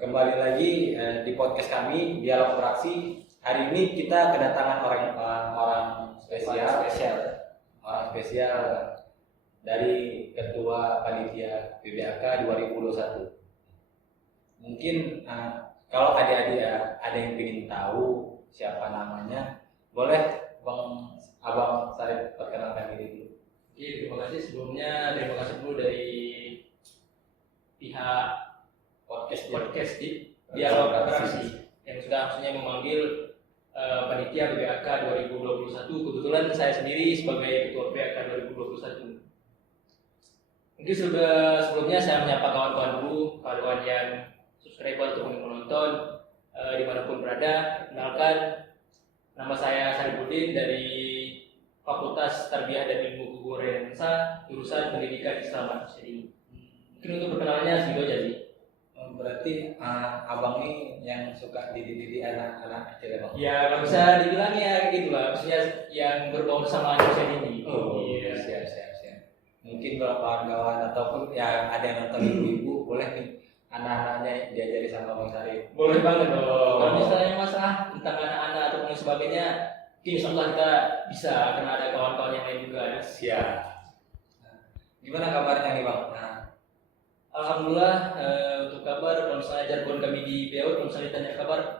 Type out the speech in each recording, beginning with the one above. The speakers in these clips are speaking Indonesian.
Kembali lagi di podcast kami Dialog Praksi. Hari ini kita kedatangan orang spesial dari Ketua Panitia PBAK 2021. Mungkin kalau adik-adik ada yang ingin tahu siapa namanya, boleh Abang Sarip perkenalkan diri dulu. Oke, terima kasih dulu dari pihak podcast di Dialog Praksi yang sudah maksudnya memanggil panitia PBAK 2021. Kebetulan saya sendiri sebagai ketua PBAK 2021. Mungkin sebelumnya saya menyapa kawan-kawan dulu, kawan-kawan yang subscriber ataupun menonton dimanapun berada. Kenalkan, nama saya Saripudin dari Fakultas Tarbiyah dan Ilmu Guru Rensa, jurusan Pendidikan Islam. Jadi mungkin untuk perkenalannya segitu aja sih. Berarti abang ini yang suka dididik anak-anak kecil, Bang? Ya, nggak bisa dibilang ya gitu lah, maksudnya yang berbau sama dosen ini. Iya. Siap. Mungkin kalau kawan-kawan ataupun yang ada yang nonton ibu-ibu, boleh nih anak-anaknya diajari sama Bang Sarip. Boleh banget dong. Kalau misalnya masalah tentang anak-anak ataupun sebagainya, mungkin insyaallah kita bisa, karena ada kawan-kawan yang lain juga ya. Siap. Gimana kabarnya nih, Bang? Alhamdulillah, untuk kabar, kalau misalnya jargon kami di PAUD, kalau misalnya ditanya kabar,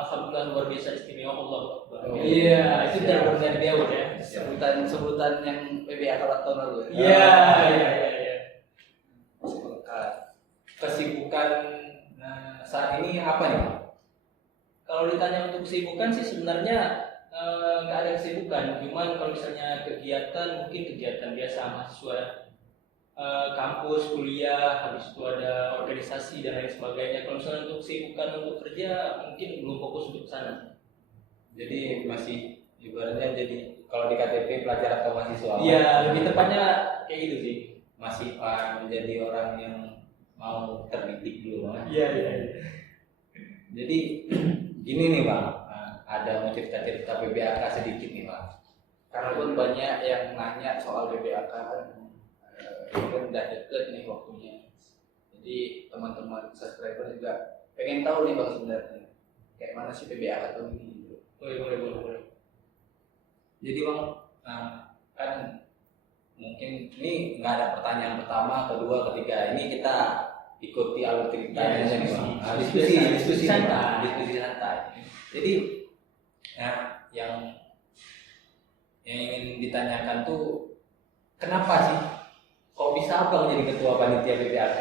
alhamdulillah luar biasa istimewa, Allah. Iya, itu jargon dari PAUD ya. Sebutan yang PBAK tahun lalu ya. Iya. Kesibukan saat ini apa nih, Bang? Kalau ditanya untuk kesibukan sih sebenarnya nggak ada kesibukan, cuman kalau misalnya kegiatan, mungkin kegiatan biasa mahasiswa, kampus, kuliah, habis itu ada organisasi dan lain sebagainya. Kalau misalnya untuk kesibukan untuk kerja, mungkin belum fokus untuk sana. Jadi masih ibaratnya jadi kalau di KTP pelajar atau mahasiswa. Iya, lebih tepatnya kayak gitu sih. Masih menjadi orang yang mau terdidik dulu, Bang. Iya. Jadi gini nih, Bang, ada mau cerita-cerita PBAK sedikit nih, Bang. Karena pun banyak yang nanya soal PBAK kan, kan udah deket nih waktunya. Jadi teman-teman subscriber juga pengen tahu nih Bang sebenarnya kayak mana sih PBAK tahun ini gitu. Boleh. Jadi Bang, kan mungkin ini nggak ada pertanyaan pertama, kedua, ketiga. Ini kita ikuti alur ceritanya aja nih, Bang. Diskusi santai. Jadi yang ingin ditanyakan tuh, kenapa sih kok bisa Abang jadi ketua panitia PBAK?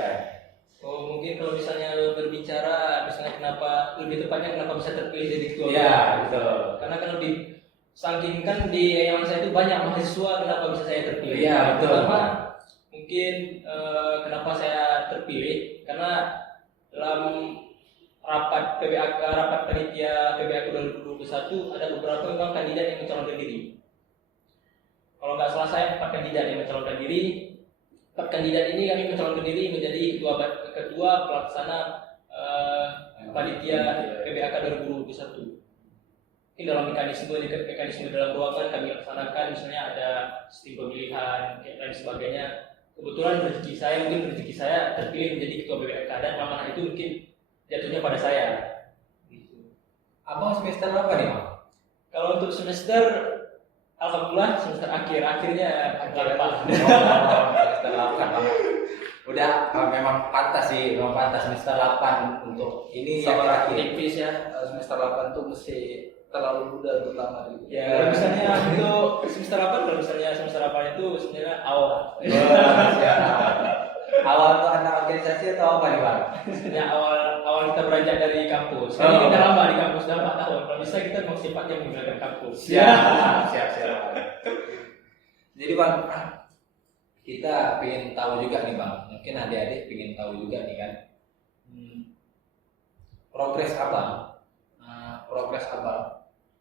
Oh, mungkin kalau misalnya berbicara, misalnya lebih tepatnya kenapa bisa terpilih jadi ketua? Iya, betul. Karena kan lebih saking kan di yang saya itu banyak mahasiswa, kenapa bisa saya terpilih? Iya, betul. Pertama, mungkin kenapa saya terpilih karena dalam rapat panitia PBAK 2021 ada beberapa memang kandidat yang mencalonkan diri. Kalau nggak salah saya 4 kandidat yang mencalonkan diri. 4 kandidat ini kami mencalonkan diri menjadi ketua pelaksana panitia PBAK 2021. Ini dalam mekanisme dalam ruangan kami laksanakan, misalnya ada sistem pemilihan dan lain sebagainya. Kebetulan rezeki saya terpilih menjadi ketua PBAK, dan amanah itu mungkin jatuhnya pada saya. Gitu. Abang semester berapa nih, Bang? Kalau untuk semester, alhamdulillah semester akhirnya Semester 8, Bang. Udah memang pantas semester 8 untuk ini Sama yang tipis ya, semester 8 tuh mesti terlalu muda terutama gitu. Ya, kalau misalnya untuk semester 8, kalau misalnya semester 8 itu sebenarnya awal. Awal tuh anak organisasi atau apa nih, Bang? Sebenarnya awal kita beranjak dari kampus. Jadi kita lama di kampus, udah 4 tahun. Kalau bisa kita mau 4 jam meninggalkan kampus. Siap. Jadi Bang, kita pengen tahu juga nih, Bang. Mungkin adik-adik pengen tahu juga nih kan. Progres Abang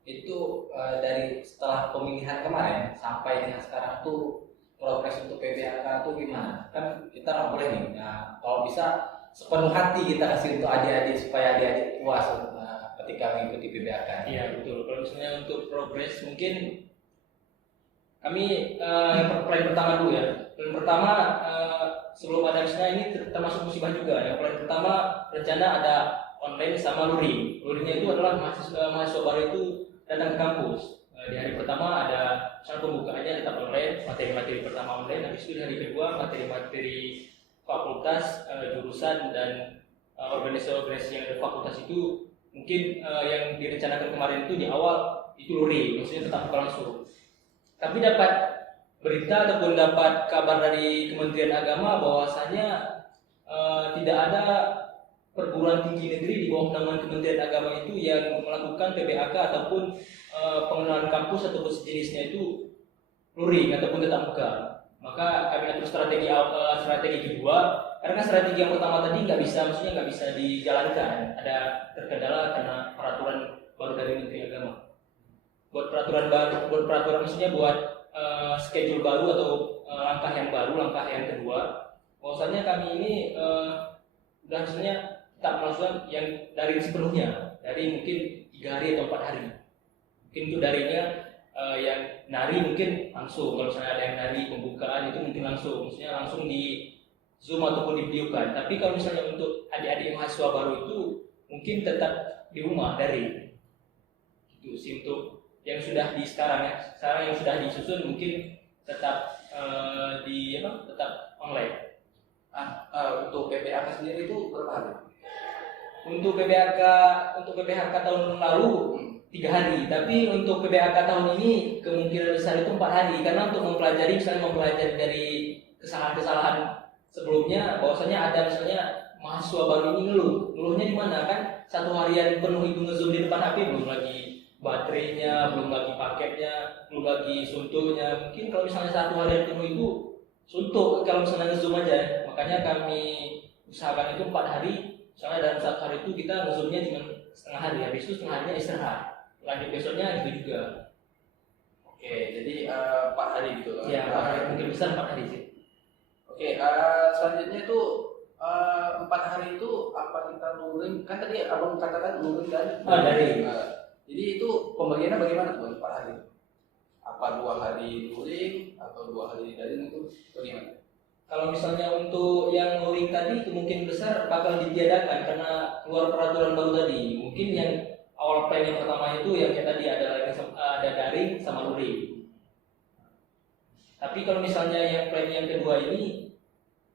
itu dari setelah pemilihan kemarin sampai dengan sekarang tuh progres untuk PBAK tuh gimana? Kan kita nggak boleh nih. Nah, kalau bisa sepenuh hati kita kasih untuk adik-adik supaya adik-adik puas ketika mengikuti PBAK. Iya, betul. Kalau misalnya untuk progres, mungkin kami yang pertama dulu ya. Yang pertama sebelum ada misalnya ini termasuk musibah juga. Yang paling pertama rencana ada online sama luring. Luringnya itu adalah mahasiswa baru itu datang ke kampus. Di hari pertama ada misalnya pembukaannya tetap online, materi-materi pertama online, habis itu di hari kedua materi-materi fakultas, jurusan dan organisasi-organisasi yang ada fakultas itu mungkin yang direncanakan kemarin itu di awal itu luring, maksudnya tetap buka langsung. Tapi dapat berita ataupun dapat kabar dari Kementerian Agama bahwasanya tidak ada perguruan tinggi negeri di bawah naungan Kementerian Agama itu yang melakukan PBAK ataupun pengenalan kampus ataupun sejenisnya itu luring ataupun tetap muka. Maka kami atur strategi kedua, karena strategi yang pertama tadi maksudnya nggak bisa dijalankan, ada terkendala karena peraturan baru dari Menteri Agama. Buat peraturan maksudnya buat schedule baru atau langkah yang baru, langkah yang kedua. Bahwasanya kami ini udah maksudnya tak melakukan yang daring sepenuhnya, dari mungkin 3 hari atau 4 hari. Mungkin itu darinya yang nari mungkin langsung, kalau misalnya ada yang nari pembukaan itu mungkin langsung, maksudnya langsung di Zoom ataupun di videokan. Tapi kalau misalnya untuk adik-adik mahasiswa baru itu mungkin tetap di rumah dari itu sih untuk yang sudah di sekarang yang sudah disusun mungkin tetap tetap online. Untuk PPAK sendiri itu berapa hari? Untuk PPHK tahun lalu 3 hari, tapi untuk PPHK tahun ini kemungkinan besar itu 4 hari, karena untuk mempelajari dari kesalahan-kesalahan sebelumnya, bahwasanya ada misalnya mahasiswa baru ini ngeluhnya di mana kan 1 harian penuh itu ngezoom di depan HP, belum lagi baterainya, belum lagi paketnya, belum lagi suntuknya. Mungkin kalau misalnya 1 harian penuh itu suntuk kalau misalnya ngezoom aja. Makanya kami usahakan itu 4 hari. Soalnya dalam 1 hari itu kita ngezoomnya cuma setengah hari, habis itu setengah harinya istirahat. Lanjut besoknya gitu juga. Oke, jadi 4 hari gitu. Ya, 4 hari mungkin besar 4 hari sih. Oke, selanjutnya itu 4 hari itu apa kita luring? Kan tadi abang katakan luring dan dari. Jadi itu pembagiannya bagaimana tuh 4 hari? Apa 2 hari luring atau 2 hari daring itu bagaimana? Kalau misalnya untuk yang luring tadi itu mungkin besar bakal ditiadakan karena keluar peraturan baru tadi. Mungkin yang awal plan yang pertama itu yang kayak tadi ada daring sama luring. Tapi kalau misalnya yang plan yang kedua ini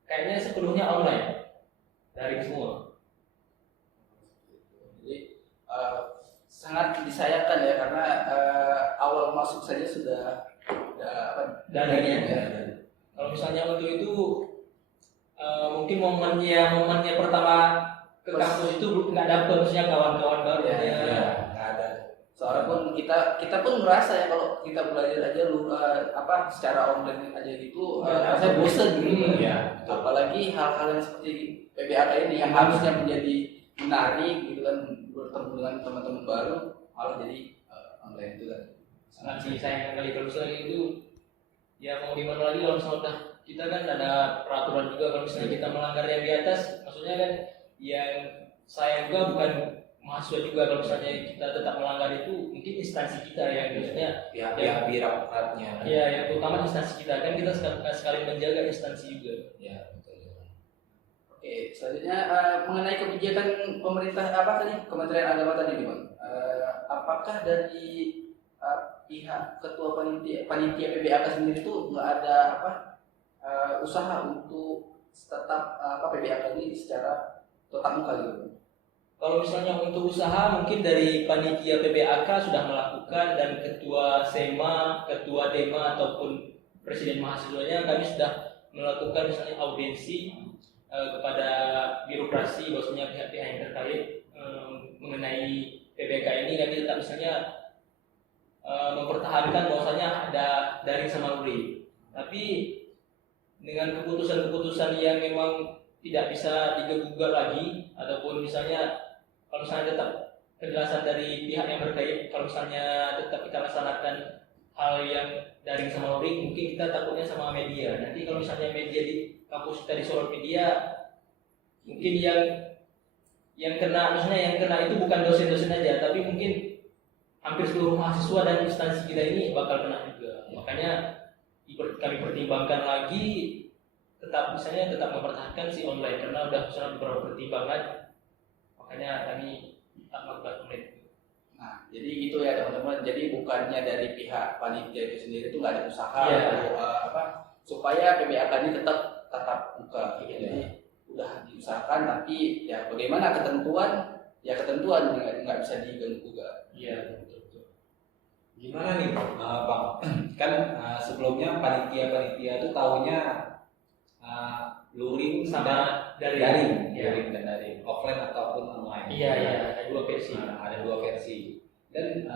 kayaknya sepenuhnya online, daring semua. Jadi sangat disayangkan ya karena awal masuk saja sudah daringnya. Kalau misalnya untuk itu mungkin momennya pertama ke kampus itu nggak dapet maksudnya kawan-kawan baru nggak ada. Soalnya pun kita pun merasa ya kalau kita belajar aja secara online aja gitu rasanya bosen gitu. Apalagi hal-hal yang seperti PBAK ini yang harusnya menjadi menarik gitu kan, bertemu dengan teman-teman baru malah jadi online itu kan. Sangat sih sayang kali kalau misalnya itu. Ya mau gimana lagi kalau misalnya kita kan ada peraturan juga kalau misalnya kita melanggar yang di atas, maksudnya kan yang saya juga bukan mahasiswa juga kalau misalnya kita tetap melanggar itu mungkin instansi kita yang maksudnya pihak birokratnya. Ya yang terutama instansi kita kan kita sekali menjaga instansi juga. Ya betul. Oke, selanjutnya mengenai kebijakan pemerintah Kementerian Agama tadi nih Bang. Apakah dari pihak ketua panitia PBAK sendiri itu nggak ada usaha untuk tetap PBAK ini secara tatap muka gitu? Kalau misalnya untuk usaha mungkin dari panitia PBAK sudah melakukan dan ketua SEMA, ketua DEMA ataupun presiden mahasiswanya kami sudah melakukan misalnya audiensi kepada birokrasi bahwasanya pihak-pihak yang terkait mengenai PBAK ini kami tetap misalnya mempertahankan bahwasanya ada daring sama luring. Tapi dengan keputusan-keputusan yang memang tidak bisa digugat lagi ataupun misalnya kalau misalnya tetap kejelasan dari pihak yang terkait, kalau misalnya tetap kita laksanakan hal yang daring sama luring, mungkin kita takutnya sama media. Nanti kalau misalnya media di kampus kita disorot media, mungkin yang kena itu bukan dosen-dosen aja, tapi mungkin hampir seluruh mahasiswa dan instansi kita ini bakal kena juga. Makanya kami pertimbangkan lagi tetap mempertahankan si online karena udah misalnya beberapa pertimbangan, makanya kami tak melakukan online. Nah, jadi itu ya teman-teman. Jadi bukannya dari pihak panitia itu sendiri itu nggak ada usaha Iya. atau supaya PBAK ini tetap buka. Iya. Jadi udah diusahakan, tapi ya bagaimana ketentuan nggak bisa diganggu juga. Iya, betul. Gimana nih Bang? Kan sebelumnya panitia itu taunya luring Sama dan daring. Iya. luring dan daring, offline ataupun online. Iya, ada dua versi. Ada dua versi. Dan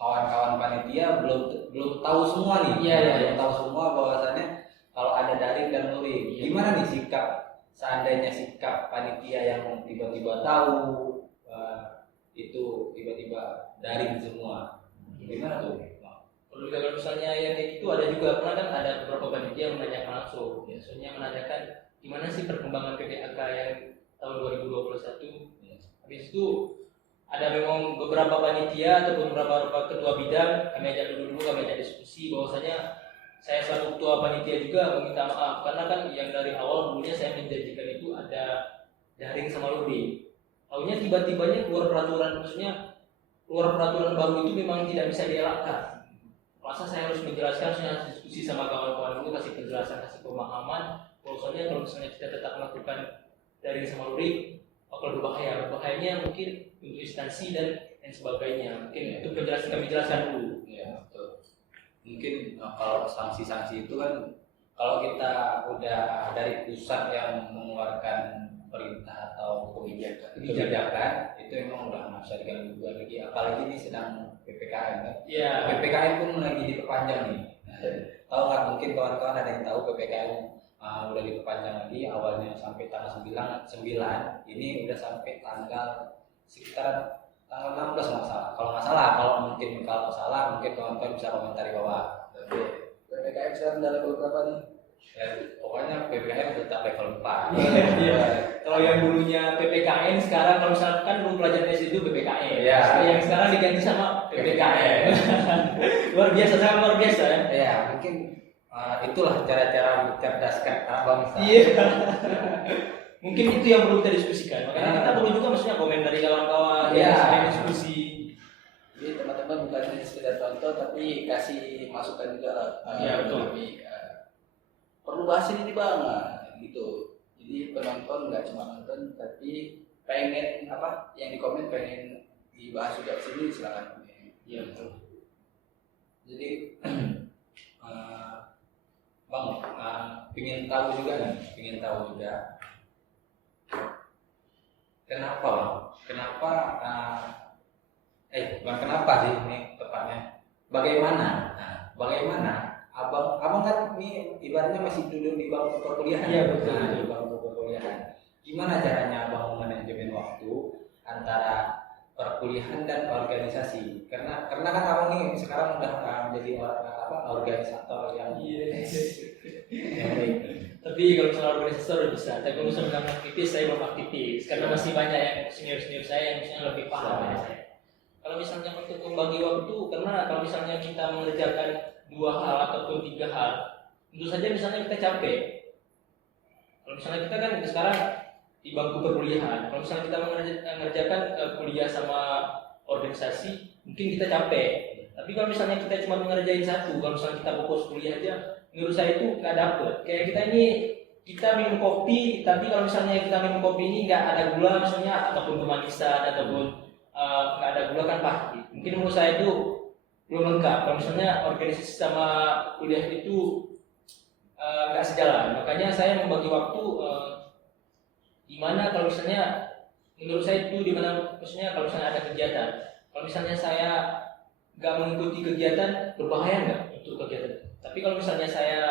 kawan-kawan panitia belum tahu semua nih. Iya. Belum tahu semua bahwasannya kalau ada daring dan luring. Iya. Gimana nih seandainya sikap panitia yang tiba-tiba tahu itu tiba-tiba daring semua. Gimana tuh? Perlu juga kalau misalnya yang kayak gitu ada juga, pernah kan ada beberapa panitia yang menanyakan langsung, biasanya menanyakan gimana sih perkembangan PPAK yang tahun 2021. Habis itu ada memang beberapa panitia atau beberapa ketua bidang, kami ajak diskusi bahwasanya saya selaku ketua panitia juga meminta maaf karena kan yang dari awal dulunya saya menjanjikan itu ada daring sama luring. Tahunya tiba-tibanya keluar peraturan, maksudnya keluar peraturan baru itu memang tidak bisa dielakkan. Masa saya harus menjelaskan, saya harus diskusi sama kawan-kawan dulu, kasih penjelasan, kasih pemahaman. Bahwasanya kalau misalnya kita tetap melakukan daring sama luring, bakal berbahaya. Bahayanya mungkin untuk instansi dan sebagainya. Mungkin itu penjelasan kami jelaskan dulu. Ya, betul. Mungkin kalau sanksi-sanksi itu kan kalau kita udah dari pusat yang mengeluarkan perintah atau kebijakan itu memang udah nggak bisa diganggu juga lagi, apalagi ini sedang PPKM kan. Iya. PPKM pun lagi diperpanjang nih. Tahu nggak, mungkin kawan-kawan ada yang tahu PPKM udah diperpanjang lagi, awalnya sampai tanggal 9, ini udah sampai tanggal sekitar tanggal 16 nggak salah. Kalau salah mungkin kawan-kawan bisa komentar di bawah. PPKM sekarang dalam level berapa nih? Ya, pokoknya PPKM tetap level 4. Iya. Kalau yang dulunya PPKN, sekarang kalau misalkan dulu pelajaran itu PPKN. Iya. Yang sekarang diganti sama PPKN. Luar biasa ya. Ya, mungkin itulah cara-cara mencerdaskan anak bangsa. Iya. Mungkin itu yang perlu kita diskusikan. Makanya kita perlu juga maksudnya komen dari kawan-kawan, Iya. yang diskusi. Jadi teman-teman bukan hanya sekedar tonton, tapi kasih masukan juga lah. Iya, betul. Kami perlu bahas ini bang, gitu. Jadi penonton nggak cuma nonton, tapi pengen yang di komen pengen dibahas juga di sini, silakan komen. Iya, betul. Jadi Bang, pengen tahu juga kenapa Bang? Bukan kenapa sih ini tepatnya? Bagaimana abang kan ini ibaratnya masih duduk di bangku perkuliahan. Iya, betul. Di bangku perkuliahan. Gimana caranya abang manajemen waktu antara perkuliahan dan organisasi? Karena kan abang ini sekarang udah menjadi organisator yang baik. Tapi kalau misalnya organisator udah bisa, tapi kalau misalnya aktivis saya belum aktivis karena masih banyak yang senior saya yang misalnya lebih paham dari saya. Kalau misalnya untuk membagi waktu, karena kalau misalnya kita mengerjakan 2 hal ataupun 3 hal, tentu saja misalnya kita capek. Kalau misalnya kita kan sekarang di bangku perkuliahan, kalau misalnya kita mengerjakan kuliah sama organisasi, mungkin kita capek. Tapi kalau misalnya kita cuma mengerjain satu, kalau misalnya kita fokus kuliah aja, menurut saya itu nggak dapet. Kayak kita minum kopi, tapi kalau misalnya kita minum kopi ini nggak ada gula misalnya, ataupun kemanisan, ataupun nggak ada gula kan pahit. Mungkin menurut saya itu belum lengkap. Kalau misalnya organisasi sama kuliah itu nggak sejalan, makanya saya membagi waktu gimana kalau misalnya menurut saya itu dimana, maksudnya kalau misalnya ada kegiatan, kalau misalnya saya nggak mengikuti kegiatan berbahaya nggak untuk kegiatan. Tapi kalau misalnya saya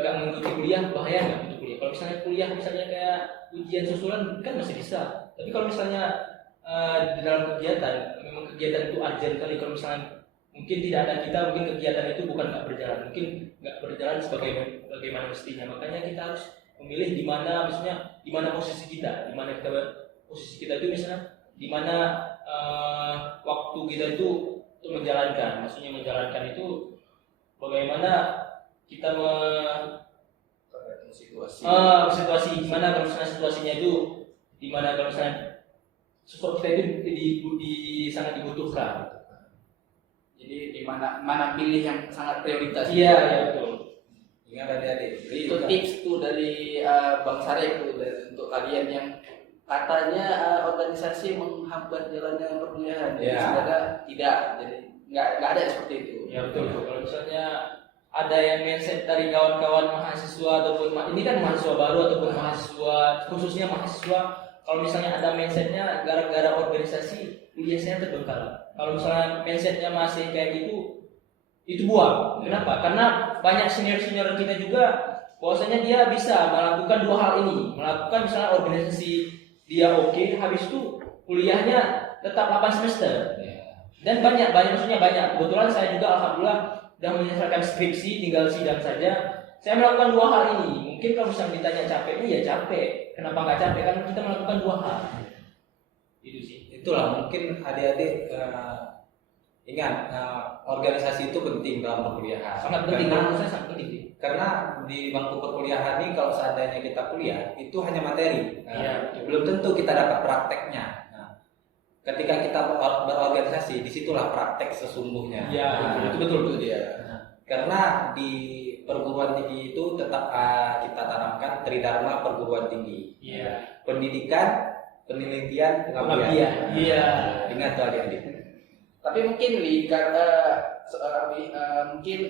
nggak mengikuti kuliah, bahaya nggak untuk kuliah. Kalau misalnya kuliah misalnya kayak ujian susulan kan masih bisa. Tapi kalau misalnya di dalam kegiatan, memang kegiatan itu urgent kali. Kalau misalnya mungkin tidak ada kita, mungkin kegiatan itu bukan nggak berjalan, mungkin nggak berjalan sebagaimana mestinya. Makanya kita harus memilih di mana, misalnya di mana posisi kita, posisi kita itu misalnya di mana waktu kita itu untuk menjalankan. Maksudnya menjalankan itu bagaimana kita tergantung situasi. situasi gimana kalau misalnya situasinya itu gimana kalau misalnya support kita itu sangat dibutuhkan. Jadi di mana pilih yang sangat prioritas. Iya betul. Ingat adik-adik. Jadi itu tips tuh dari Bang Sarek tuh untuk kalian yang katanya organisasi menghambat jalannya perkuliahan. Jadi Iya. sebenarnya tidak. Jadi nggak ada seperti itu. Ya betul. Kalau misalnya ada yang mindset dari kawan-kawan mahasiswa ataupun ini kan mahasiswa baru ataupun mahasiswa khususnya mahasiswa, kalau misalnya ada mindsetnya gara-gara organisasi kuliahnya terbengkalai. Kalau misalnya mindsetnya masih kayak gitu, itu buang. Kenapa? Karena banyak senior-senior kita juga bahwasanya dia bisa melakukan dua hal ini, melakukan misalnya organisasi dia oke, habis itu kuliahnya tetap 8 semester. Dan maksudnya banyak. Kebetulan saya juga alhamdulillah sudah menyelesaikan skripsi, tinggal sidang saja. Saya melakukan dua hal ini. Mungkin kalau misalnya ditanya capek, ya capek. Kenapa nggak capek? Karena kita melakukan dua hal. Itu sih. Itulah mungkin adik-adik ingat organisasi itu penting dalam perkuliahan. Sangat penting. Karena, Menurut saya sangat penting. karena di bangku perkuliahan ini kalau seandainya kita kuliah itu hanya materi. Belum tentu kita dapat prakteknya. Ketika kita berorganisasi, disitulah praktek sesungguhnya. Itu betul dia. Karena di perguruan tinggi itu tetap kita tanamkan tridharma perguruan tinggi. Pendidikan, penelitian, pengabdian. Ingat tuh adik-adik. Tapi mungkin mungkin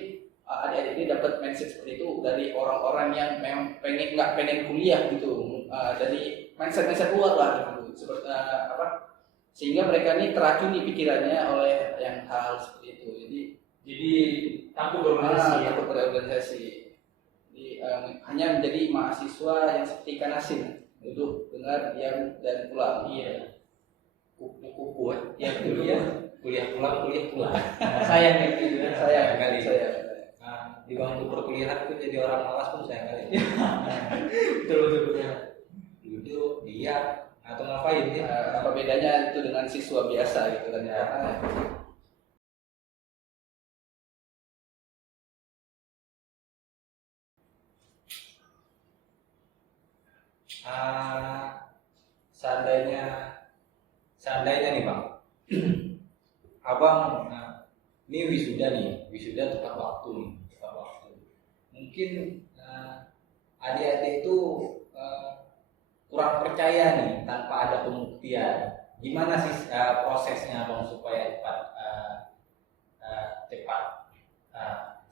adik-adik ini dapat mindset seperti itu dari orang-orang yang memang nggak pengen kuliah gitu, dari mindset luar lah gitu. Seperti sehingga mereka ini teracuni pikirannya oleh yang hal seperti itu. Jadi takut berorganisasi. Takut berorganisasi. Jadi hanya menjadi mahasiswa yang seperti ikan asin, duduk dengar diam dan pulang. Kuku ya kuliah pulang. Sayang kayak gitu. Sayang kali. Di bangku perkuliahan itu jadi orang malas pun sayang kali. Betul. Duduk diam atau ngapain sih? Apa bedanya itu dengan siswa biasa gitu kan ya? Seandainya nih Bang, Abang ini wisuda tepat waktu nih, Mungkin adik-adik itu kurang percaya nih tanpa ada pembuktian. Gimana sih prosesnya Bang supaya cepat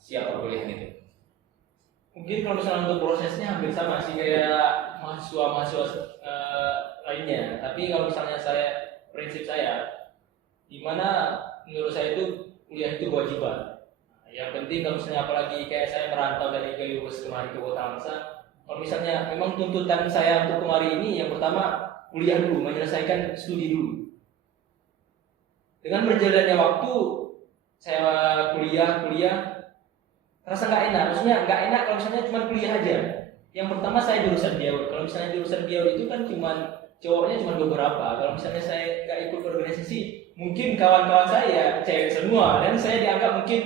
siap perkuliahan itu? Mungkin kalau misalnya untuk prosesnya hampir sama sih kayak mahasiswa lainnya. Tapi kalau misalnya prinsip saya, dimana menurut saya itu kuliah itu kewajiban. Yang penting kalau misalnya apalagi kayak saya merantau dari Gayus kemari ke Kota Angsa, kalau misalnya memang tuntutan saya untuk kemari ini yang pertama kuliah dulu, menyelesaikan studi dulu. Dengan berjalannya waktu saya kuliah rasa nggak enak, maksudnya nggak enak kalau misalnya cuma kuliah aja. Yang pertama saya jurusan biaud, kalau misalnya jurusan biaud itu kan cowoknya cuma beberapa. Kalau misalnya saya nggak ikut organisasi, mungkin kawan-kawan saya cewek semua dan saya dianggap mungkin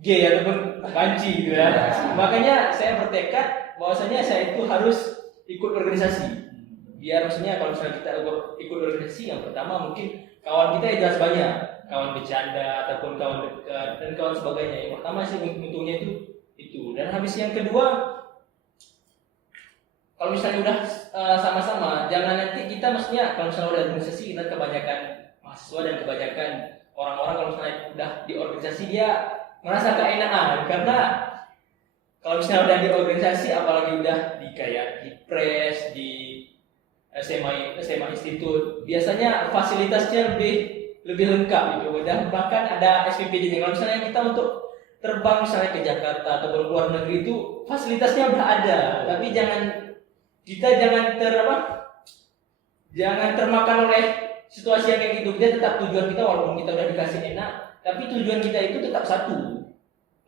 gay ataupun banci gitu ya. Makanya saya bertekad bahwasanya saya itu harus ikut organisasi. Biar maksudnya kalau misalnya kita ikut organisasi, yang pertama mungkin kawan kita jelas banyak, kawan bercanda ataupun kawan dekat dan kawan sebagainya. Yang pertama sih untungnya itu. Dan habis yang kedua, kalau misalnya udah sama-sama, jangan nanti kita maksudnya kalau misalnya udah organisasi kita kebanyakan mahasiswa dan kebanyakan orang-orang kalau misalnya udah di organisasi dia merasa keenaan karena kalau misalnya udah di organisasi apalagi udah di kayak di pres, di SMA Institut, biasanya fasilitasnya lebih lengkap gitu. Dan bahkan ada SPPD-nya. Kalau misalnya kita untuk terbang misalnya ke Jakarta atau ke luar negeri itu fasilitasnya udah ada, tapi kita jangan termakan oleh situasi yang kayak gitu. Kita tetap tujuan kita walaupun kita udah dikasih enak, tapi tujuan kita itu tetap satu,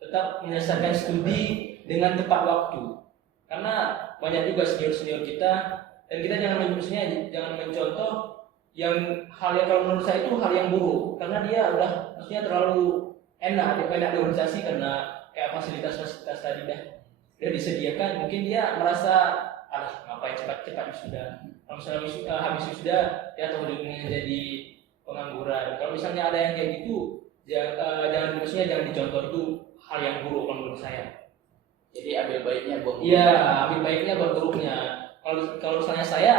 tetap menyelesaikan studi dengan tepat waktu. Karena banyak juga senior kita, dan kita jangan mencontoh hal yang kalau menurut saya itu hal yang buruk, karena dia udah maksudnya terlalu enak di organisasi karena kayak fasilitas-fasilitas tadi udah disediakan, mungkin dia merasa ngapain cepat-cepat wisuda. Kalau misalnya habis wisuda dia tahu dunia jadi pengangguran. Kalau misalnya ada yang kayak gitu, jangan dicontoh, itu hal yang buruk kalau menurut saya. Jadi ambil baiknya buat Iya, ambil baiknya buat buruknya. Kalau misalnya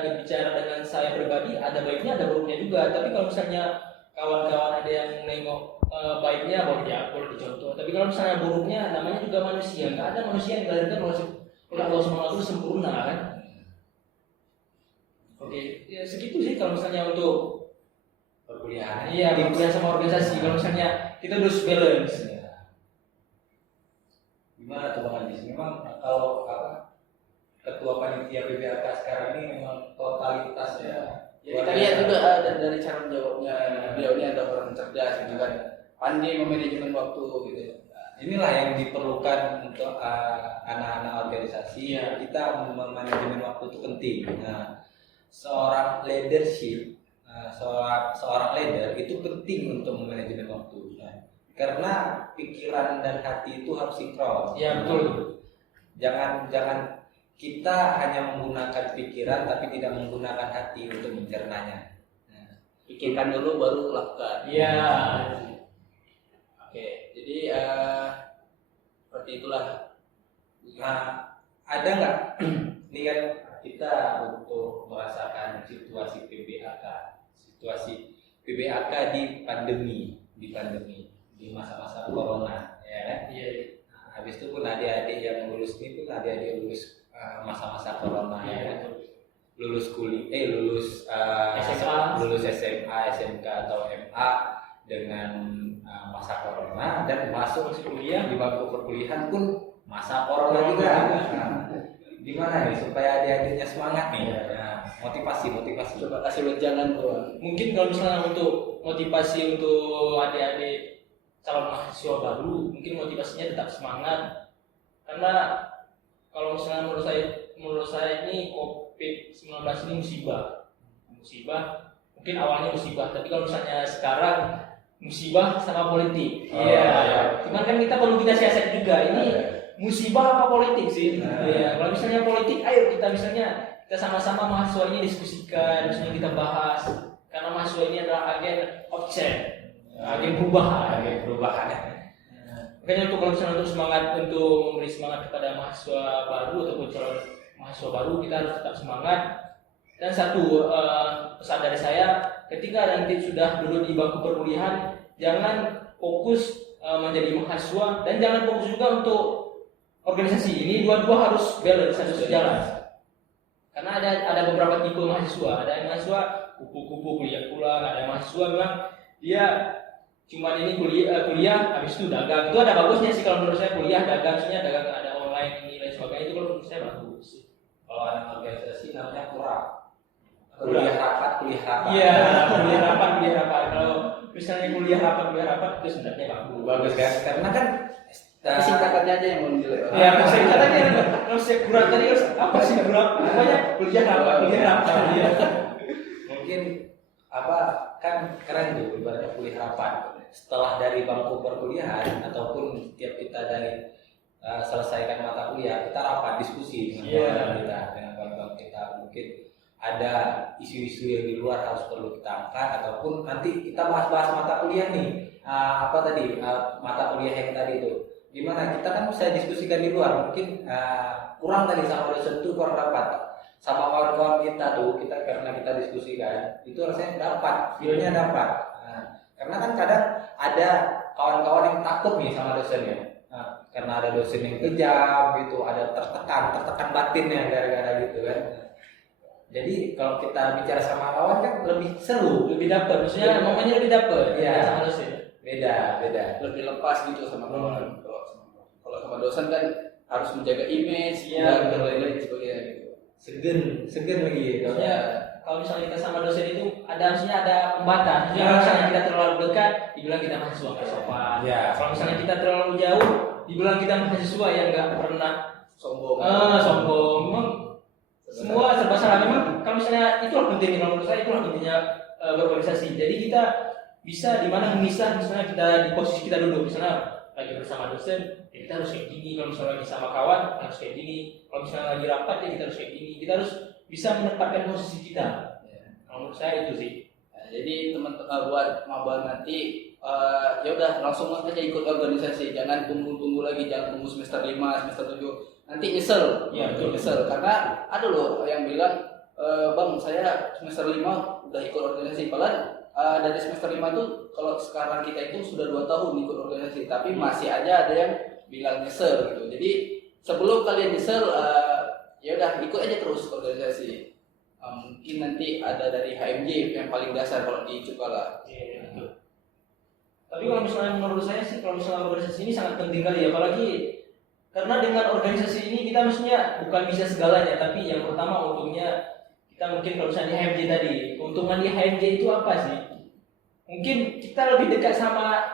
berbicara dengan saya pribadi, ada baiknya ada buruknya juga. Tapi kalau misalnya kawan-kawan ada yang nengok baiknya, boleh dicontoh. Tapi kalau misalnya buruknya, namanya juga manusia. Nggak ada manusia yang dilahirkan oleh Allah SWT sempurna kan. Oke, ya segitu sih kalau misalnya untuk perkuliahan. iya perkuliahan sama organisasi. Kalau misalnya kita harus balance. Gimana tuh Bang Andis? Memang kalau ketua panitia PBAK sekarang ini memang totalitasnya. Ya, kita lihat juga dari cara menjawabnya, beliau ini ada orang cerdas gitu kan, pandai memanajemen waktu gitu. Inilah yang diperlukan untuk anak-anak organisasi. Ya. Kita memanajemen waktu itu penting. Nah, seorang leadership, seorang leader itu penting untuk memanajemen waktu. Nah, karena pikiran dan hati itu harus sinkron. Ya betul. Jangan kita hanya menggunakan pikiran tapi tidak menggunakan hati untuk mencernanya. Nah, Pikirkan dulu baru lakukan. Iya. Oke, jadi seperti itulah. Nah, ada nggak ini kan kita untuk merasakan situasi PBAK di pandemi di masa-masa corona ya. Iya. Nah, habis itu pun adik-adik yang lulus ini pun adik-adik lulus masa-masa corona ya. Lulus SMA. lulus SMA, SMK atau MA dengan masa corona dan masuk kuliah di bangku perkuliahan pun masa corona juga. Nah, gimana nih supaya adik-adiknya semangat nih? Nah, motivasi. Coba kasih wejangan tuh. Mungkin kalau misalnya untuk motivasi untuk adik-adik calon mahasiswa baru, mungkin motivasinya tetap semangat. Karena kalau misalnya menurut saya ini COVID-19 ini musibah. Mungkin awalnya musibah, tapi kalau misalnya sekarang musibah sama politik. Iya. Cuman kan kita perlu siasat juga. Ini musibah apa politik sih? Iya. Kalau misalnya politik, ayo kita sama-sama mahasiswa ini diskusikan, misalnya kita bahas. Karena mahasiswa ini adalah agen of change, agen perubahan. Makanya kalau misalnya untuk memberi semangat kepada mahasiswa baru ataupun calon mahasiswa baru, kita harus tetap semangat. Dan satu pesan dari saya, ketika nanti sudah duduk di bangku perkuliahan, jangan fokus menjadi mahasiswa dan jangan fokus juga untuk organisasi. Ini dua-dua harus balance, harus sejalan. Karena ada beberapa tipe mahasiswa. Ada yang mahasiswa kupu-kupu kuliah pulang, ada yang mahasiswa memang dia cuman ini kuliah habis itu dagang. Itu ada bagusnya sih kalau menurut saya, kuliah dagang, dagang ada online ini dan sebagainya, itu kalau menurut saya bagus. Kalau anak organisasi namanya kuliah rapat. Iya, kuliah rapat. Kalau misalnya kuliah rapat itu sebenarnya Bagus kan? Karena kan Tapi singkatannya aja yang mau nilai. ya, singkatannya kalau saya kurang tadi apa sih kurang? Pokoknya kuliah rapat. Iya. Mungkin kan keren tuh ibaratnya kuliah rapat. Setelah dari bangku perkuliahan ataupun setiap kita dari selesaikan mata kuliah, kita rapat diskusi dengan kawan-kawan kita. Mungkin ada isu-isu yang di luar harus perlu kita angkat, ataupun nanti kita bahas mata kuliah nih. Mata kuliah yang tadi itu gimana, kita kan bisa diskusikan di luar. Mungkin kurang tadi sama dosen tuh kurang dapat sama kawan-kawan kita tuh, karena kita diskusikan itu rasanya dapat, feelnya dapat. Karena kan kadang ada kawan-kawan yang takut nih sama dosennya, karena ada dosen yang kejam gitu, ada tertekan batinnya gara-gara gitu kan. Jadi kalau kita bicara sama kawan kan lebih seru, Lebih dapat, maksudnya momennya lebih dapat. Iya. Sama dosen. beda. Lebih lepas gitu sama kawan. Kalau sama dosen kan harus menjaga image dan lain-lain sebagainya gitu. Segan lagi. Maksudnya kalau misalnya kita sama dosen itu ada pembatas. Maksudnya kalau misalnya kita terlalu dekat, dibilang kita mahasiswa nggak sopan. Ya. Kalau misalnya kita terlalu jauh, dibilang kita mahasiswa yang nggak pernah Sombong. sombong. Memang semua serba salah. Memang kalau misalnya itulah pentingnya, kalau menurut saya itulah pentingnya berorganisasi. Jadi kita bisa di mana memisah, misalnya kita di posisi kita duduk, misalnya lagi bersama dosen ya kita harus kayak gini, kalau misalnya lagi sama kawan harus kayak gini, kalau misalnya lagi rapat ya kita harus kayak gini, kita harus bisa menempatkan posisi kita. Kalau menurut saya itu sih. Nah, jadi teman-teman buat maba nanti ya udah langsung aja ikut organisasi, jangan tunggu lagi, jangan tunggu semester 5, semester 7 nanti nyesel. Iya, betul. Nyesel karena ada loh yang bilang bang saya semester 5 udah ikut organisasi, padahal dari semester 5 tuh kalau sekarang kita itu sudah 2 tahun ikut organisasi, tapi masih aja ada yang bilang nyesel gitu. Jadi sebelum kalian nyesel ya udah ikut aja terus organisasi. Mungkin nanti ada dari HMJ yang paling dasar kalau di Cukala. Iya, betul. Tapi kalau misalnya menurut saya sih, kalau misalnya organisasi ini sangat penting kali ya, apalagi karena dengan organisasi ini kita maksudnya bukan bisa segalanya, tapi yang pertama untungnya kita mungkin kalau misalnya di HMJ tadi, keuntungan di HMJ itu apa sih? Mungkin kita lebih dekat sama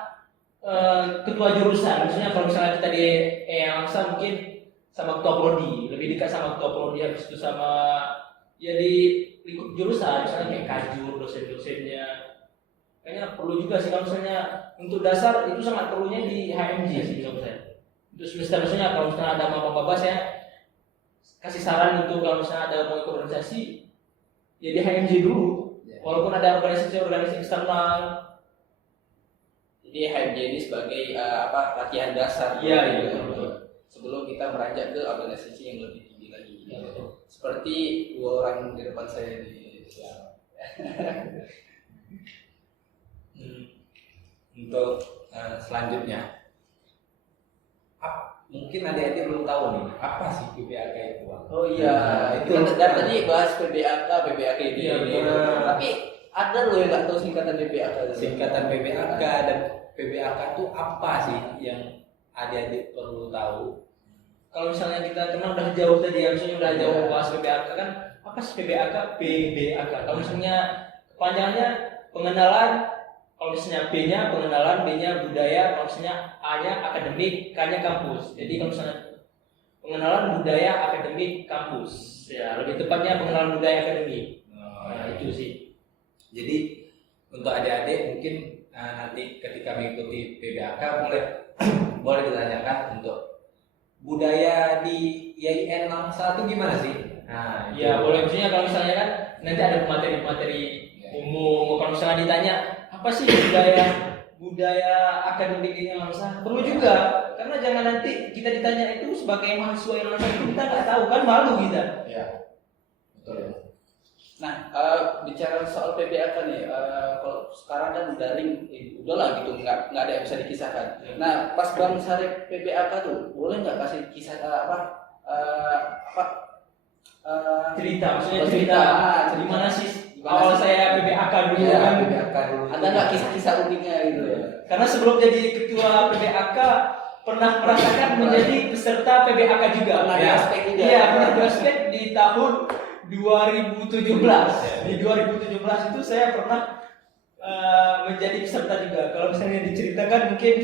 ketua jurusan, maksudnya kalau misalnya kita di Angsa mungkin sama ketua prodi, lebih dekat sama ketua prodi, habis itu sama ya di lingkup jurusan, misalnya kayak kajur, dosen-dosennya. Kayaknya perlu juga sih kalau misalnya untuk dasar itu sangat perlunya di HMJ sih menurut saya. Untuk semester misalnya kalau misalnya ada maba-maba saya kasih saran untuk kalau misalnya ada mau ikut organisasi ya di HMJ dulu, walaupun ada organisasi eksternal. Jadi HMJ ini sebagai latihan dasar. Iya, betul. Sebelum kita beranjak ke organisasi yang lebih tinggi lagi. Ya, betul. Seperti 2 orang di depan saya ini. Untuk selanjutnya, mungkin adik-adik belum tahu nih apa sih PBAK itu, Bang? Oh iya, itu kan tadi bahas PBAK ini. Iya, Tapi ada loh yang nggak tahu singkatan PBAK. Singkatan PBAK dan PBAK itu apa sih yang adik-adik perlu tahu? Kalau misalnya kita kenal udah jauh tadi, ya misalnya udah jauh bahas PBAK kan, apa sih PBAK? PBAK. Kalau misalnya kepanjangannya pengenalan, kalau misalnya B-nya pengenalan, B-nya budaya, kalau misalnya A-nya akademik, K-nya kampus. Jadi kalau misalnya pengenalan budaya akademik kampus, ya lebih tepatnya pengenalan budaya akademik. Nah, itu sih. Jadi untuk adik-adik mungkin nanti ketika mengikuti PBAK boleh ditanyakan untuk budaya di IAIN Langsa itu gimana sih? Nah, ya boleh, maksudnya kalau misalnya kan nanti ada materi-materi umum, kalau misalnya ditanya apa sih budaya akademik yang Langsa, perlu juga, karena jangan nanti kita ditanya itu sebagai mahasiswa yang Langsa itu kita nggak tahu kan, malu kita. Ya, betul ya. Nah, bicara soal PBAK nih, kalau sekarang kan daring, udahlah gitu, nggak ada yang bisa dikisahkan. Nah, pas Bang Sarip PBAK tuh, boleh nggak kasih kisah Cerita, maksudnya cerita gimana sih awal saya PBAK dulu Ya, kan? PBAK dulu. Ada nggak kisah-kisah uniknya gitu ya? Karena sebelum jadi ketua PBAK pernah merasakan menjadi peserta PBAK juga. Pernah di aspek juga. Iya, pernah di aspek di tahun 2017. Di 2017 itu saya pernah menjadi peserta juga. Kalau misalnya diceritakan mungkin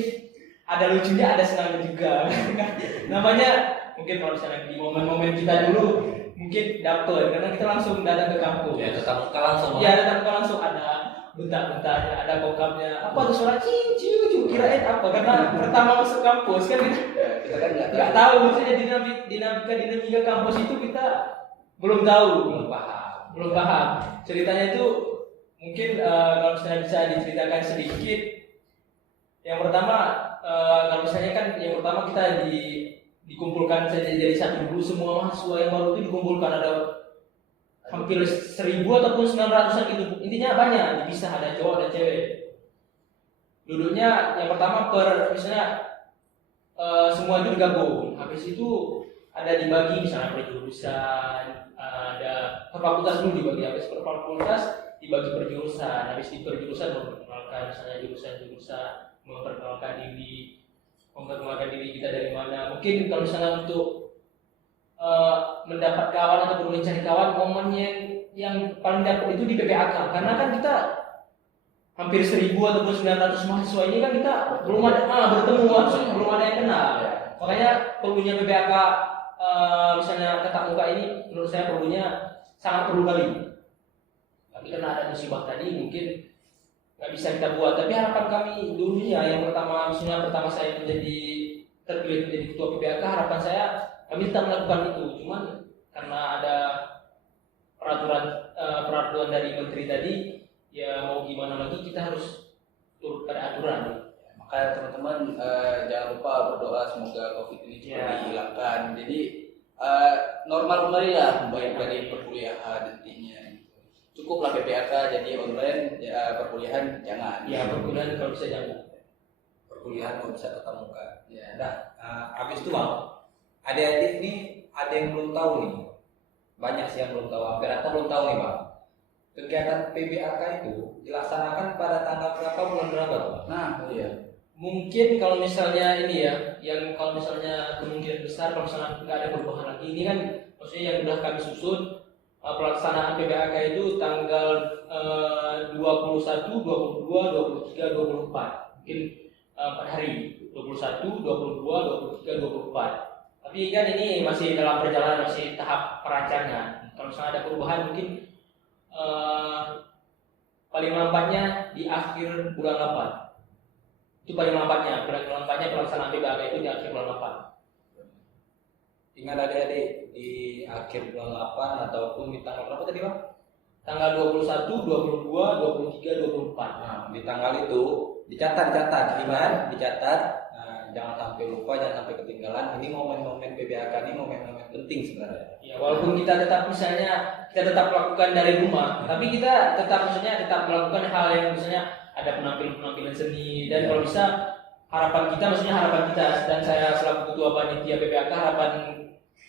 ada lucunya, ada senangnya juga. Namanya mungkin kalau misalnya di momen-momen kita dulu mungkin dapet, karena kita langsung datang ke kampus. Ya, tetap muka langsung. Iya, datang ke langsung, ada bentar-bentarnya, ada kokapnya. Apa tuh suara ciu-ciu, kirain apa? Karena pertama masuk kampus kan Kita kan nggak tahu, maksudnya dinamika kampus itu kita belum tahu, belum paham. Ceritanya itu mungkin kalau misalnya bisa diceritakan sedikit. Yang pertama, kalau misalnya kan yang pertama kita dikumpulkan saja jadi satu grup, semua mahasiswa yang baru itu dikumpulkan, ada hampir 1000 ataupun 900-an gitu. Intinya banyak, dipisah, ada cowok ada cewek. Duduknya yang pertama misalnya semua itu digabung. Habis itu ada dibagi misalnya per jurusan, ada per fakultas dulu dibagi, habis per fakultas dibagi per jurusan. Habis di per jurusan memperkenalkan misalnya jurusan-jurusan, memperkenalkan diri kita dari mana. Mungkin kalau misalnya untuk mendapat kawan atau mencari kawan, momen yang paling dapat itu di PPAK, karena kan kita hampir 1000 ataupun 900 mahasiswa ini kan kita belum ada bertemu langsung, belum ada yang kenal. Makanya perlunya PPAK misalnya tatap muka ini menurut saya perlunya sangat perlu kali. Tapi karena ada musibah tadi mungkin nggak bisa kita buat. Tapi harapan kami dulunya yang pertama, misalnya pertama saya menjadi terpilih menjadi ketua PBAK, harapan saya kami tetap melakukan itu. Cuman karena ada peraturan dari menteri tadi, ya mau gimana lagi kita harus turut pada aturan. Makanya teman-teman jangan lupa berdoa semoga COVID ini cepat dihilangkan. Jadi normal kembali lah baik dari perkuliahan nantinya. Cukuplah PPAK jadi online, ya perkuliahan jangan. Ya perkuliahan kalau bisa jangan. Perkuliahan kalau bisa tatap muka. Ya. Nah, habis itu bang, adik-adik ini ada yang belum tahu nih, banyak sih yang belum tahu, hampir rata belum tahu nih bang. Kegiatan PBAK itu dilaksanakan pada tanggal berapa, bulan berapa tuh? Nah, iya. Mungkin kalau misalnya ini ya, yang kalau misalnya kemungkinan besar kalau misalnya nggak ada perubahan lagi, ini kan maksudnya yang sudah kami susun pelaksanaan PBAK itu tanggal 21, 22, 23, 24, mungkin 4 hari, 21, 22, 23, 24. Tapi kan ini masih dalam perjalanan, masih tahap perancangan. Kalau misalnya ada perubahan mungkin paling lambatnya di akhir bulan 8. Itu paling lambatnya pelaksanaan PBAK itu di akhir bulan 8. Ingat adik-adik di akhir bulan 8 ataupun di tanggal berapa tadi bang? Tanggal 21, 22, 23, 24. Nah, di tanggal itu dicatat, dicatat. Nah, jangan sampai lupa, jangan sampai ketinggalan. Ini momen-momen PBAK ini momen-momen penting sebenarnya. Ya, walaupun kita tetap misalnya kita tetap melakukan dari rumah, tapi kita tetap melakukan hal yang misalnya ada penampilan seni dan kalau bisa harapan kita dan saya selaku ketua panitia PPAK, harapan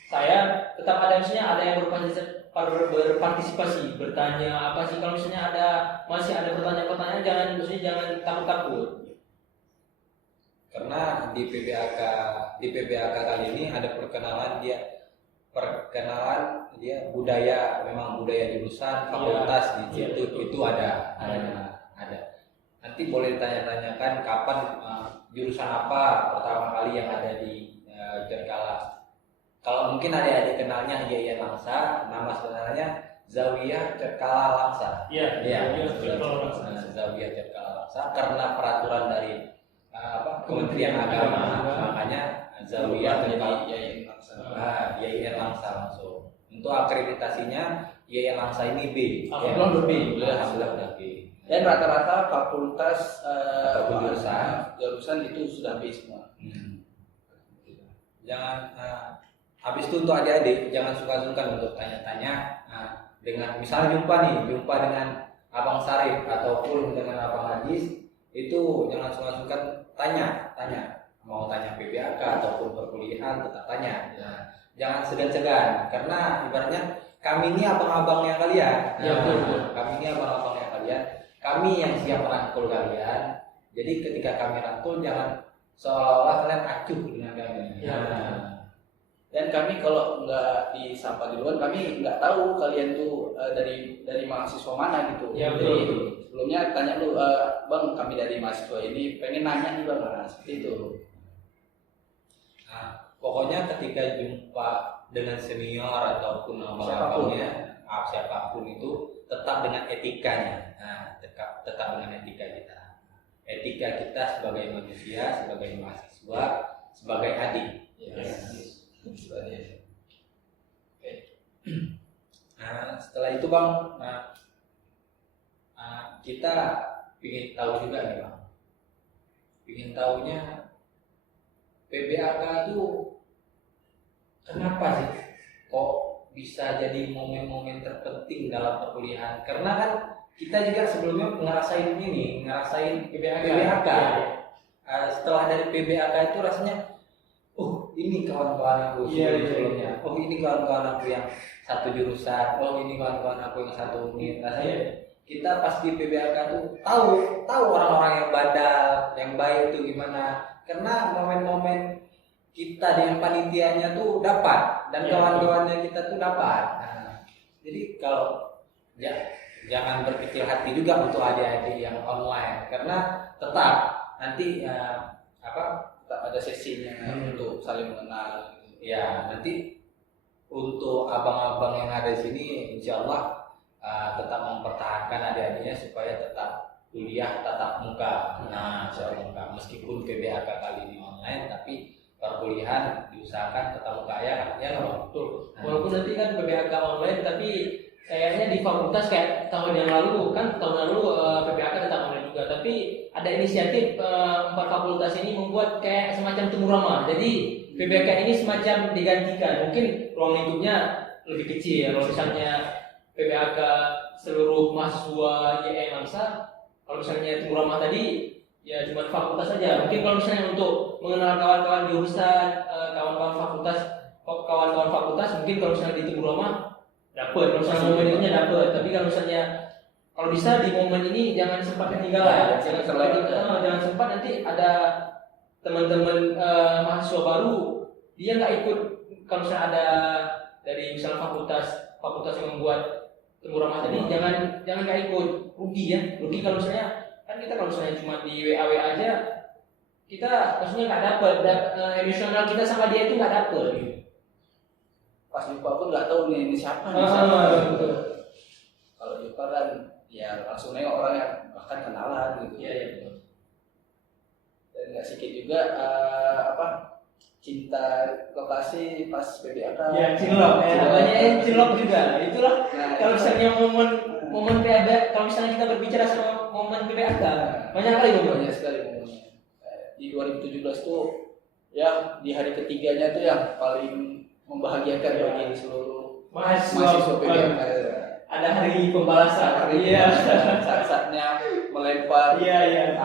saya tetap ada misalnya ada yang berpartisipasi, bertanya apa sih kalau misalnya masih ada pertanyaan-pertanyaan, jangan takut-takut. Karena di PBAK kali ini ada perkenalan dia budaya, memang budaya jurusan fakultas di situ itu ada. Nanti boleh ditanya-tanyakan kapan jurusan apa pertama kali yang ada di Cerkala. Kalau mungkin ada kenalnya Yayan Langsa, nama sebenarnya Zawiyah Cerkala Langsa. Iya. Zawiyah Cerkala Langsa karena peraturan dari Kementerian Agama, makanya Zawiyah Cerkala Yayan Langsa. Yayan Langsa langsung. Untuk akreditasinya Yayan Langsa ini B. Alhamdulillah Alhamdulillah B. Dan rata-rata fakultas ataupun jurusan itu sudah B semua. Jangan habis itu untuk adik-adik jangan sungkan-sungkan untuk tanya-tanya dengan misalnya jumpa dengan Abang Sarif ataupun dengan Abang Ajis, itu jangan sungkan-sungkan tanya mau tanya PBAK ataupun perkuliahan tetap tanya. Jangan segan-segan karena ibaratnya kami ini abang-abangnya kalian. Kami ini abang-abangnya kalian. Kami yang siap merangkul kalian. Jadi ketika kami rangkul jangan seolah-olah kalian acuh dengan kami. Dan kami kalau nggak disapa duluan, kami nggak tahu kalian tuh dari mahasiswa mana gitu. Jadi sebelumnya tanya lu, bang kami dari mahasiswa ini pengen nanya nih bang, seperti itu. Nah, pokoknya ketika jumpa dengan senior ataupun abang-abangnya, siapapun itu tetap dengan etikanya. Tetap dengan etika kita. Etika kita sebagai manusia, sebagai mahasiswa, sebagai adik. Nah, setelah itu bang, kita ingin tahu juga nih bang. Ingin tahunya PBAK itu kenapa sih kok bisa jadi momen-momen terpenting dalam perkuliahan? Karena kan kita juga sebelumnya ngerasain PBAK. Setelah dari PBAK itu rasanya, ini kawan-kawan aku sebelumnya. Ini kawan-kawan aku yang satu jurusan. Ini kawan-kawan aku yang satu unit. Rasanya kita pas di PBAK tuh tahu orang-orang yang badal, yang baik itu gimana. Karena momen-momen kita dengan panitianya tuh dapat dan kawan-kawannya kita tuh dapat. Jadi kalau jangan berkecil hati juga untuk adik-adik yang online, karena tetap nanti tetap ada sesinya untuk saling mengenal. Ya, nanti untuk abang-abang yang ada di sini, insya Allah tetap mempertahankan adik-adiknya supaya tetap kuliah tatap muka. Nah, tatap muka meskipun PBAK kali ini online, tapi perkuliahan diusahakan tatap muka ya nggak? Betul. Walaupun nanti kan PBAK online, tapi kayaknya di fakultas kayak tahun yang lalu PBAK tetap online juga. Tapi ada inisiatif 4 fakultas ini membuat kayak semacam temu ramah. Jadi PBAK ini semacam digantikan. Mungkin ruang lingkupnya lebih kecil. Kalau misalnya PBAK seluruh mahasiswa YM Angsa, kalau misalnya temu ramah tadi ya cuma fakultas saja. Mungkin kalau misalnya untuk mengenal kawan-kawan jurusan, kawan-kawan fakultas, mungkin kalau misalnya di temu ramah dapat, kalau misalnya momen itunya dapat. Tapi kalau bisa di momen ini jangan sempat ketinggalan. Jangan sempat nanti ada teman-teman mahasiswa baru dia nggak ikut. Kalau misalnya ada dari misalnya fakultas yang membuat temu ramah tadi, jangan nggak ikut, rugi ya. Rugi kalau misalnya kan kita kalau misalnya cuma di WA aja, kita maksudnya nggak dapat emosional kita sama dia itu nggak dapat. Gitu. Pas jumpa pun nggak tahu nih ini siapa. Betul. Kalau jumpa kan ya langsung nengok orang yang bahkan kenalan gitu. Iya betul. Dan nggak sedikit juga cinta lokasi pas PBAK. Ya cinlok, namanya cinlok juga. Itulah kalau misalnya momen PBAK, kalau misalnya kita berbicara sama momen PBAK, banyak sekali momennya. Di 2017 tuh ya di hari ketiganya tuh yang paling membahagiakan bagi seluruh mahasiswa PBAK. Ada hari pembalasan. Iya. Saat-saatnya melempar air.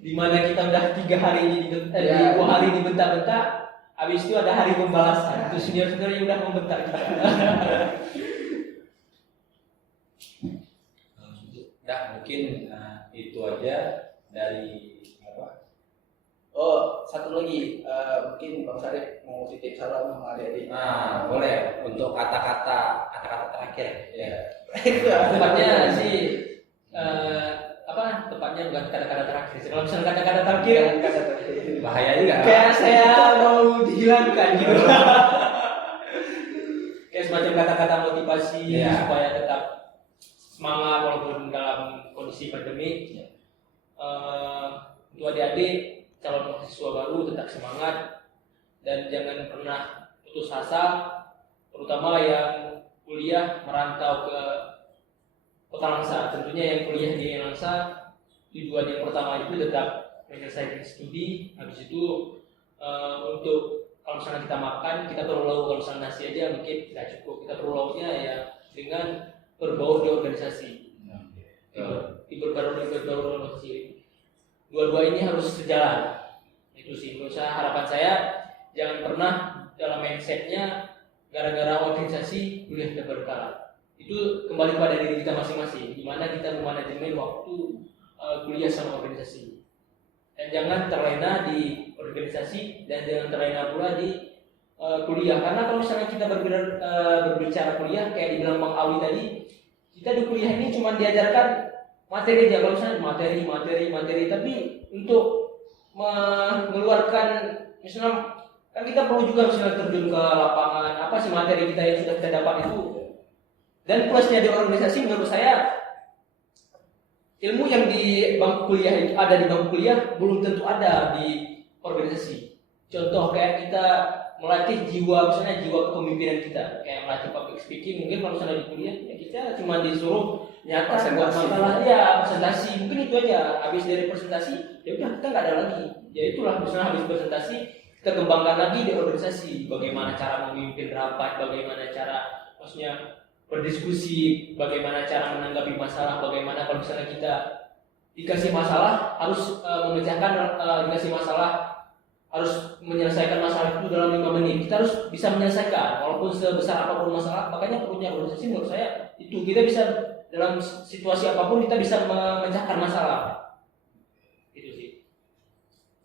Di mana kita udah 3 hari ini 2 hari dibentak-bentak, habis itu ada hari pembalasan. Itu senior-senior yang udah membentak kita. Mungkin itu aja dari apa? Oh, satu lagi mungkin Bang Sarip mau titip salam sama adik-adik. Nah, boleh untuk kata-kata terakhir. Ya. Tepatnya sih tepatnya bukan kata-kata terakhir. Kalau misalnya kata-kata terakhir, bahaya juga. Kayak saya mau dihilangkan gitu. Kayak semacam kata-kata motivasi supaya tetap semangat walaupun dalam kondisi pandemi. Untuk adik-adik calon mahasiswa baru tetap semangat dan jangan pernah putus asa, terutama yang kuliah merantau ke Kota Langsa. Tentunya yang kuliah di Langsa, tujuan yang pertama itu tetap menyelesaikan studi. Habis itu untuk kalau misalnya kita makan, kita perlu lauk. Kalau misalnya nasi aja mungkin tidak cukup, kita perlu lauknya ya dengan berbaur di organisasi. Berbaur di organisasi. Dua-dua ini harus sejalan. Itu sih menurut saya, harapan saya jangan pernah dalam mindsetnya gara-gara organisasi kuliah tidak berkala. Itu kembali pada diri kita masing-masing, di mana kita memanajemen waktu kuliah sama organisasi. Dan jangan terlena di organisasi dan jangan terlena pula di kuliah. Karena kalau misalnya kita berbicara kuliah, kayak dibilang Bang Awi tadi, kita di kuliah ini cuma diajarkan materi aja. Kalau misalnya materi, tapi untuk mengeluarkan, misalnya kan kita perlu juga misalnya terjun ke lapangan, apa sih materi kita yang sudah kita dapat itu. Dan plusnya di organisasi menurut saya, ilmu yang di bangku kuliah itu ada di bangku kuliah belum tentu ada di organisasi. Contoh kayak kita melatih jiwa, misalnya jiwa kepemimpinan kita, kayak melatih public speaking. Mungkin kalau misalnya di kuliah ya kita cuma disuruh nyata buat masalah presentasi, mungkin itu aja. Habis dari presentasi ya udah kita nggak ada lagi. Ya itulah, misalnya habis presentasi kita kembangkan lagi di organisasi, bagaimana cara memimpin rapat, bagaimana cara maksudnya berdiskusi, bagaimana cara menanggapi masalah, bagaimana kalau misalnya kita dikasih masalah harus memecahkan, dikasih masalah harus menyelesaikan masalah itu dalam 5 menit. Kita harus bisa menyelesaikan walaupun sebesar apapun masalah. Makanya perlunya organisasi menurut saya itu, kita bisa dalam situasi apapun kita bisa memecahkan masalah. Itu sih.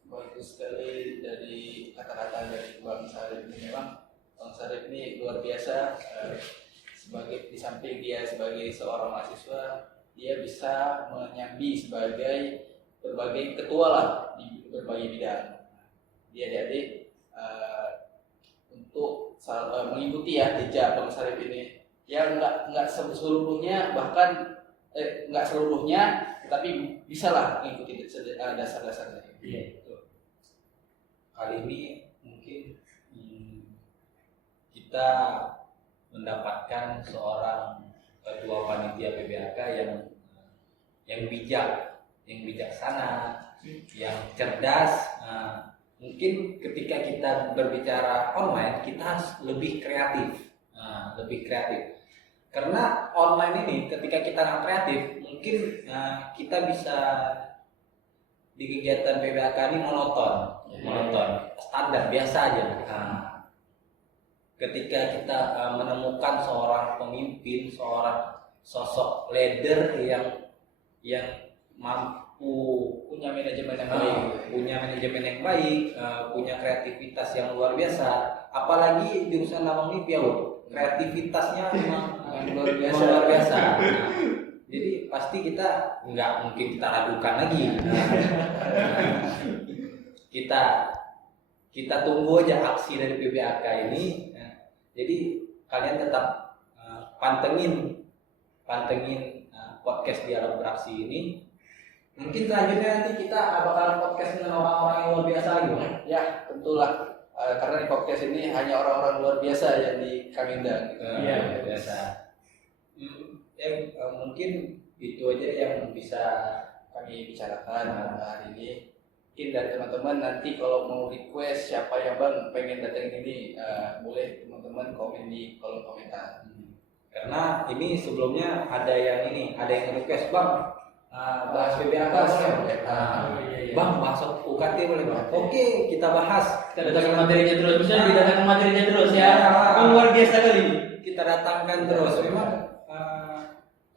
Bagus sekali dari kata-kata dari Bang Sarip ini. Memang Bang Sarip ini luar biasa. Sebagai, di samping dia sebagai seorang mahasiswa, dia bisa menyambi sebagai berbagai ketua lah di berbagai bidang. Dia adik-adik untuk mengikuti ya jejak Bang Sarip ini, yang nggak seluruhnya, bahkan nggak seluruhnya, tapi bisa lah mengikuti dasar-dasarnya. Iya, betul. Kali ini mungkin kita mendapatkan seorang ketua panitia PBAK yang bijak, yang bijaksana, yang cerdas. Mungkin ketika kita berbicara online kita harus lebih kreatif, karena online ini ketika kita nggak kreatif mungkin kita bisa di kegiatan PBAK ini monoton, standar biasa aja. Ketika kita menemukan seorang pemimpin, seorang sosok leader yang mampu Punya manajemen yang baik. punya kreativitas yang luar biasa. Apalagi jurusan Lawang ini Piau, kreativitasnya memang luar luar biasa. Jadi pasti kita nggak mungkin kita ragukan lagi. Kita tunggu aja aksi dari PBAK ini. Jadi kalian tetap pantengin podcast Dialog Beraksi ini. Mungkin selanjutnya nanti kita bakalan podcast dengan orang-orang yang luar biasa lagi, Bang. Ya, tentulah. Karena di podcast ini hanya orang-orang luar biasa yang kami undang. Iya, luar biasa. Mungkin itu aja yang bisa Kami bicarakan hari ini. Mungkin dari teman-teman nanti kalau mau request siapa yang Bang pengen datang ini, boleh teman-teman komen di kolom komentar. Karena ini sebelumnya ada yang request, Bang, bahas PBAK boleh, Bang, bahas UKT boleh, Bang. Oke, kita bahas. Kita datangkan materinya terus, misalnya didatangkan materinya terus ya. Luar biasa kali. Kita datangkan terus. Memang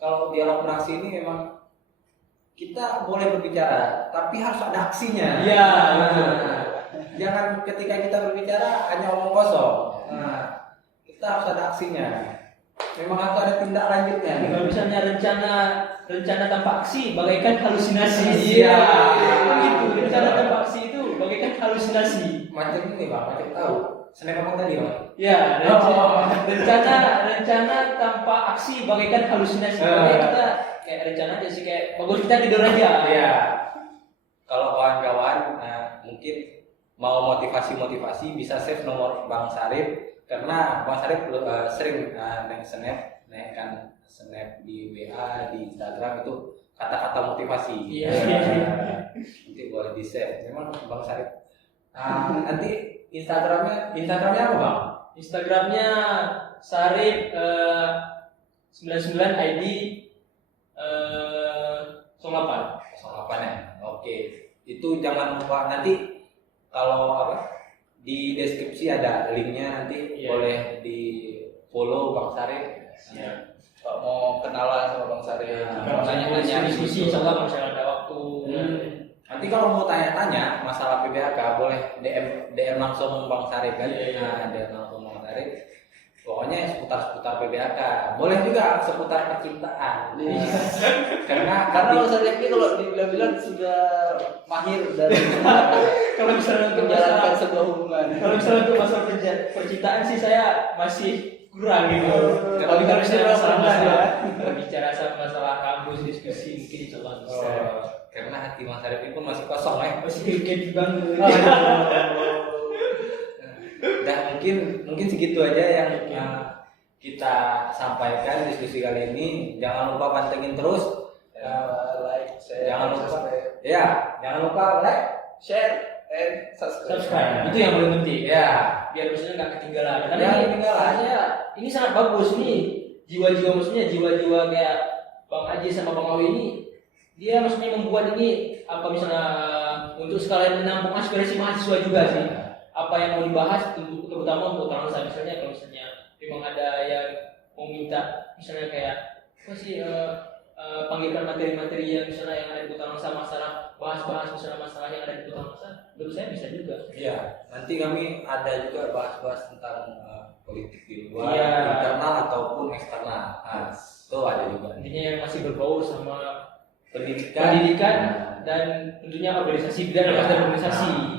kalau dialog beraksi ini memang kita boleh berbicara, tapi harus ada aksinya. Iya. Jangan ketika kita berbicara hanya omong kosong. Kita harus ada aksinya. Memang harus ada tindak lanjutnya. Kalau misalnya rencana tanpa aksi bagaikan halusinasi. Iya. Gitu. Rencana tanpa aksi itu bagaikan halusinasi. Macam ini, Bang, macam tahu. Senin ngomong tadi, Bang. Ya, rencana tanpa aksi bagaikan halusinasi. Makanya kita kayak rencana aja sih, kayak bagus kita tidur aja. Iya. Kalau kawan-kawan mungkin mau motivasi bisa save nomor Bang Sarip, karena Bang Sarip sering naikkan snap di WA, di Instagram itu kata-kata motivasi. Iya. Nanti boleh di save. Memang Bang Sarip. Nanti Instagramnya apa, Bang? Instagramnya Sarip 99 ID 08 ya. Oke. Itu jangan lupa nanti kalau di deskripsi ada linknya, nanti Iya. boleh di follow Bang Sarip. Siap. Kalau mau kenalan sama Bang Sari, Kalau nanya-nanya diskusi, insyaallah kalau misalnya ada waktu. Nanti kalau mau tanya-tanya masalah PBAK boleh DM langsung Bang Sarip kan. Iya. DM langsung Bang Sarip. Pokoknya seputar PBAK. Boleh juga seputar percintaan. Karena Bang Sari ini kalau dibilang-bilang sudah mahir dan Kalau misalnya untuk menjalankan masalah sebuah hubungan. Kalau misalnya untuk masalah percintaan sih saya masih kurang gitu. Tapi kalau misalnya bicara masalah kampus, diskusi mungkin coba bisa. Karena hati Bang Sarip itu masih kosong ya. Masih kayak banget. Dan mungkin segitu aja yang kita sampaikan diskusi kali ini. Jangan lupa pantengin terus. Like, share, Jangan lupa. subscribe. Ya, jangan lupa like. Share and subscribe. Subscribe. Itu yang paling penting. Ya. Biar maksudnya nggak ketinggalan. Karena Ya, ini ketinggalan. ini sangat bagus nih. Jiwa-jiwa kayak Bang Haji sama Bang Awi ini, dia maksudnya membuat ini misalnya untuk sekalian menampung aspirasi mahasiswa juga sih. Apa yang mau dibahas terutama untuk orang saya, misalnya kalau misalnya memang ada yang mau minta misalnya kayak panggilkan materi-materi yang misalnya yang ada di Kota Langsa, masalah bahas misalnya masalah yang ada di Kota Langsa, menurut saya bisa juga. Iya, nanti kami ada juga bahas-bahas tentang politik di luar, Iya. internal ataupun eksternal. Itu ada juga. Intinya yang masih berbau sama Pendidikan, dan tentunya organisasi, bidang organisasi.